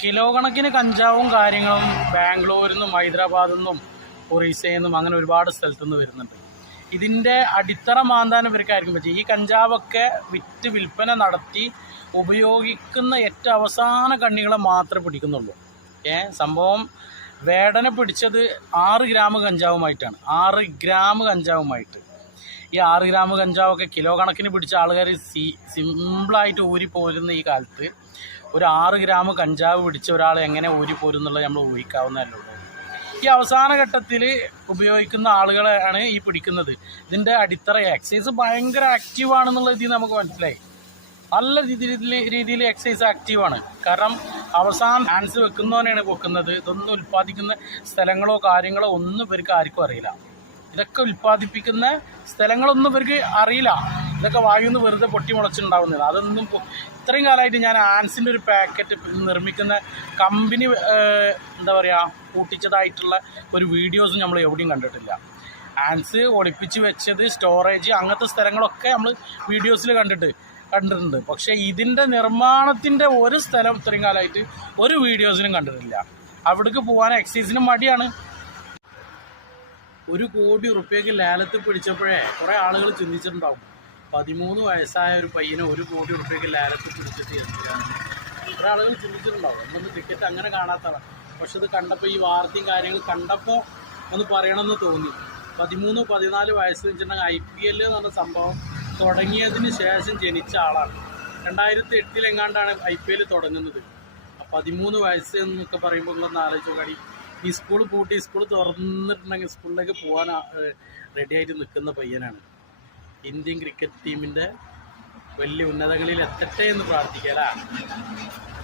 Kilo കണക്കിന് കഞ്ചാവും കാര്യങ്ങളും ബാംഗ്ലൂരിൽ നിന്നും ഹൈദരാബാദിൽ നിന്നും ഒറീസയിൽ നിന്നും അങ്ങനെ ഒരുപാട് സ്ഥലത്തു നിന്ന് വരുന്നുണ്ട്. ഇതിന്റെ അടിത്തറ മാന്താൻ ഇവർക്കായിരിക്കും പറ്റും ഈ കഞ്ചാവൊക്കെ വിറ്റ് വിൽപ്പന നടത്തി ഉപയോഗിക്കുന്ന ഏറ്റവും അവസാന കണ്ണികളെ മാത്രമേ പിടിക്കുന്നുള്ളൂ. ഏ സംഭവം വേടനെ പിടിച്ചത് ആറ് ഗ്രാം കഞ്ചാവുമായിട്ടാണ്. ആറ് ഗ്രാം കഞ്ചാവുമായിട്ട്. ഈ ആറ് ഗ്രാം കഞ്ചാവൊക്കെ കിലോ കണക്കിന് പിടിച്ച ആൾക്കാർ സി സിമ്പിളായിട്ട് ഊരി പോരുന്ന ഈ കാലത്ത് ഒരു ആറ് ഗ്രാം കഞ്ചാവ് പിടിച്ച ഒരാൾ എങ്ങനെ ഊരി പോരുന്നുള്ളത് നമ്മൾ ഊഹിക്കാവുന്നതല്ലേ ഈ അവസാന ഘട്ടത്തിൽ ഉപയോഗിക്കുന്ന ആളുകളെയാണ് ഈ പിടിക്കുന്നത്. ഇതിന്റെ അടിത്തറ എക്സൈസ് ഭയങ്കര ആക്റ്റീവ് ആണെന്നുള്ള ഇതിൽ നമുക്ക് മനസ്സിലായി. നല്ല രീതിയിൽ രീതിയിൽ എക്സൈസ് ആക്റ്റീവാണ് കാരണം അവസാനം ഹാൻഡ്സ് വെക്കുന്നവനാണ് വെക്കുന്നത് ഇതൊന്നും ഉൽപ്പാദിക്കുന്ന സ്ഥലങ്ങളോ കാര്യങ്ങളോ ഒന്നും ഇവർക്ക് ആർക്കും അറിയില്ല. ഇതൊക്കെ ഉൽപ്പാദിപ്പിക്കുന്ന സ്ഥലങ്ങളൊന്നും ഇവർക്ക് അറിയില്ല. ഇതൊക്കെ വായുന്ന് വെറുതെ പൊട്ടി അതൊന്നും ഇത്രയും കാലമായിട്ട് ഞാൻ ആൻസിന്റെ ഒരു പാക്കറ്റ് നിർമ്മിക്കുന്ന കമ്പനി എന്താ പറയുക കൂട്ടിച്ചതായിട്ടുള്ള ഒരു വീഡിയോസ് നമ്മൾ എവിടെയും കണ്ടിട്ടില്ല. ആൻസ് ഒളിപ്പിച്ച് വെച്ചത് സ്റ്റോറേജ് അങ്ങനത്തെ സ്ഥലങ്ങളൊക്കെ നമ്മൾ വീഡിയോസിൽ കണ്ടിട്ട് കണ്ടിട്ടുണ്ട്. പക്ഷേ ഇതിന്റെ നിർമ്മാണത്തിന്റെ ഒരു സ്ഥലം ഇത്രയും കാലമായിട്ട് ഒരു വീഡിയോസിലും കണ്ടിട്ടില്ല. അവിടേക്ക് പോകാൻ എക്സൈസിന് മടിയാണ്. ഒരു കോടി ഉറുപ്പ്യക്ക് ലേലത്തിൽ പിടിച്ചപ്പോഴേ കുറേ ആളുകൾ ചിന്തിച്ചിട്ടുണ്ടാവും. പതിമൂന്ന് വയസ്സായ ഒരു പയ്യനെ ഒരു കോടി ഉറുപ്പ്യക്ക് ലേലത്തിൽ പിടിച്ചിട്ട് എന്തിനാണ്? കുറേ ആളുകൾ ചിന്തിച്ചിട്ടുണ്ടാവും. നമ്മളൊന്ന് ടിക്കറ്റ് അങ്ങനെ കാണാത്തതാണ്. പക്ഷെ ഇത് കണ്ടപ്പോൾ ഈ വാർത്തയും കാര്യങ്ങളും കണ്ടപ്പോൾ ഒന്ന് പറയണമെന്ന് തോന്നി. പതിമൂന്ന് പതിനാല് വയസ്സ് വെച്ചിട്ടുണ്ടെങ്കിൽ ഐ പി എൽ എന്ന് പറഞ്ഞ സംഭവം തുടങ്ങിയതിന് ശേഷം ജനിച്ച ആളാണ്. രണ്ടായിരത്തി എട്ടിലെങ്ങാണ്ടാണ് ഐ പി എൽ തുടങ്ങുന്നത്. പതിമൂന്ന് വയസ്സ് എന്നൊക്കെ പറയുമ്പോൾ ആലോചിച്ച് നോക്കാടി. ഈ സ്കൂൾ പൂട്ടി സ്കൂൾ തുറന്നിട്ടുണ്ടെങ്കിൽ സ്കൂളിലേക്ക് പോകാൻ റെഡിയായിട്ട് നിൽക്കുന്ന പയ്യനാണ്. ഇന്ത്യൻ ക്രിക്കറ്റ് ടീമിന്റെ വലിയ ഉന്നതങ്ങളിൽ എത്തട്ടെ എന്ന് പ്രാർത്ഥിക്കാം അല്ലേ